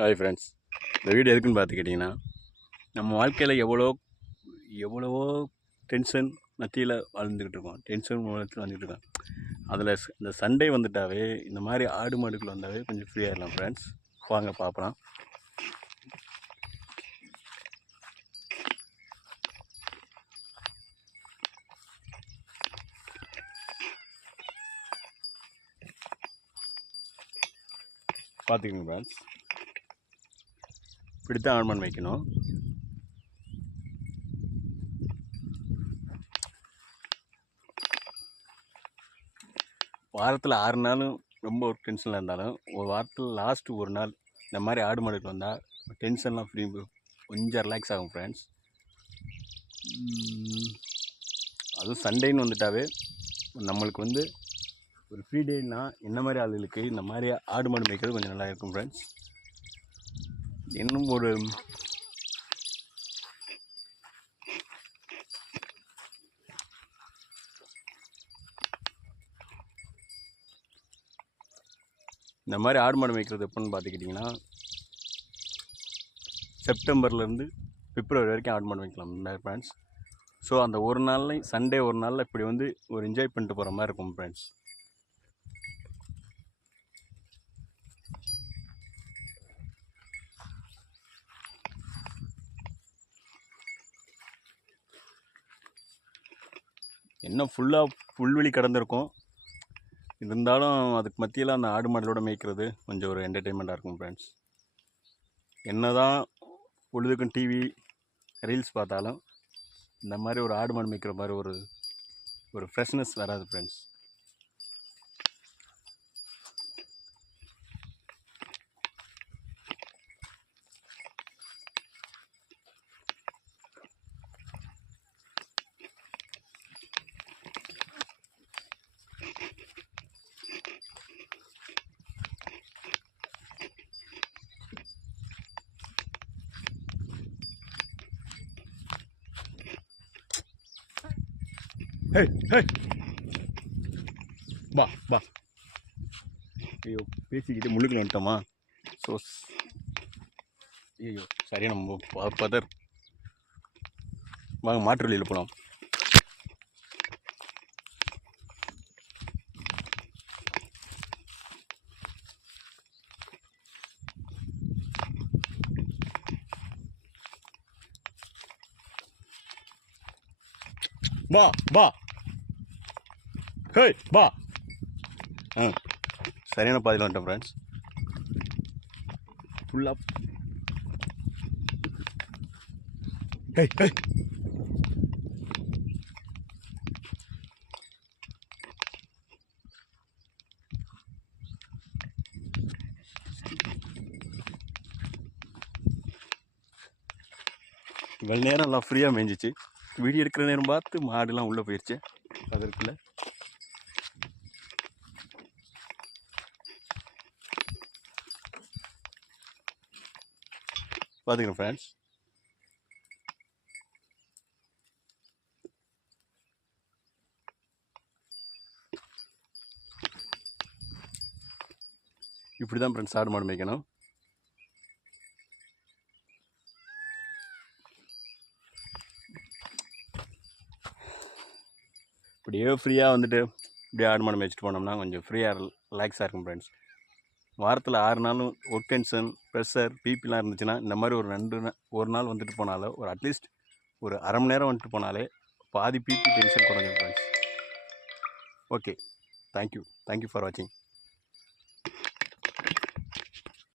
Hi friends, இந்த video எதுக்குன்னு பார்த்துக்கிட்டிங்கன்னா, நம்ம வாழ்க்கையில் எவ்வளவோ டென்ஷன் மத்தியில் வாழ்ந்துக்கிட்டு இருக்கோம். டென்ஷன் மூலத்தில் வாழ்ந்துக்கிட்டு இருக்கோம். அதில் இந்த சண்டே வந்துட்டாவே இந்த மாதிரி ஆடு மாடுகள் வந்தாவே கொஞ்சம் ஃப்ரீயாகிடலாம் ஃப்ரெண்ட்ஸ். வாங்க பார்க்கலாம். பார்த்துக்கோங்க ஃப்ரெண்ட்ஸ், இப்படித்தான் ஆன் பண்ணி வைக்கணும். வாரத்தில் 6 நாளும் ரொம்ப ஒரு டென்ஷனில் இருந்தாலும் ஒரு வாரத்தில் லாஸ்ட்டு ஒரு நாள் இந்த மாதிரி ஆடு மாடுகள் வந்தால் டென்ஷன்லாம் ஃப்ரீ, கொஞ்சம் ரிலாக்ஸ் ஆகும் ஃப்ரெண்ட்ஸ். அதுவும் சண்டேன்னு வந்துட்டாவே நம்மளுக்கு வந்து ஒரு ஃப்ரீ டேனா என்ன மாதிரி ஆளுகளுக்கு இந்த மாதிரி ஆடு மாடு மேய்க்கிறது கொஞ்சம் நல்லா இருக்கும் ஃப்ரெண்ட்ஸ். இன்னும் ஒரு இந்த மாதிரி ஆடு மாடு மேய்க்கிறது எப்போன்னு பார்த்துக்கிட்டிங்கன்னா, செப்டம்பர்லேருந்து பிப்ரவரி வரைக்கும் ஆடு மாடு மேய்க்கலாம் இந்த மாதிரி ஃப்ரெண்ட்ஸ். ஸோ அந்த ஒரு நாள்லையும் சண்டே ஒரு நாளில் இப்படி வந்து ஒரு என்ஜாய் பண்ணிட்டு போகிற மாதிரி இருக்கும் ஃப்ரெண்ட்ஸ். இன்னும் ஃபுல்லாக புல்வெளி கடந்திருக்கும், இருந்தாலும் அதுக்கு மத்தியில் அந்த ஆடு மாடலோட மேய்க்கிறது கொஞ்சம் ஒரு என்டர்டெயின்மெண்ட்டாக இருக்கும் ஃப்ரெண்ட்ஸ். என்ன தான் பொழுதுக்கும் டிவி ரீல்ஸ் பார்த்தாலும் இந்த மாதிரி ஒரு ஆடு மாடு மேய்க்கிற மாதிரி ஒரு ஃப்ரெஷ்னஸ் வராது ஃப்ரெண்ட்ஸ். பா ஐயோ, பேசிக்கிட்டு முள்ளுக்குள்ள வந்துட்டோமா? ஸோ ஐயோ சரியா நம்ம பதர். வாங்க மாற்று வழியில் போகலாம். பா ஹே பா. சரியான பாதியில் வந்துட்டேன் ஃப்ரெண்ட்ஸ். ஃபுல்லாக ஹே இவ்வளோ நேரம் எல்லாம் ஃப்ரீயாக மேய்ஞ்சிச்சு. வீடியோ எடுக்கிற நேரம் பார்த்து மாடுலாம் உள்ளே போயிடுச்சு. அதற்குள்ள பார்த்துக்கிறேன் ஃப்ரெண்ட்ஸ். இப்படி தான் ஃப்ரெண்ட்ஸ் ஆடு மாடு மேய்க்கணும். இப்படியே ஃப்ரீயாக வந்துட்டு இப்படியே ஆடு மாடு மேய்ச்சிட்டு போனோம்னா கொஞ்சம் ஃப்ரீயாக ரிலாக்ஸாக இருக்கும் ஃப்ரெண்ட்ஸ். வாரத்தில் 6 நாளும் ஒர்க் டென்ஷன், ப்ரெஷர், பிபிலாம் இருந்துச்சுன்னா இந்த மாதிரி ஒரு நாள் வந்துட்டு போனாலோ ஒரு அட்லீஸ்ட் ஒரு அரை மணி நேரம் வந்துட்டு போனாலே பாதி பிபி டென்ஷன் குறைஞ்சிடும் ஃப்ரெண்ட்ஸ். ஓகே, தேங்க்யூ ஃபார் வாட்சிங்.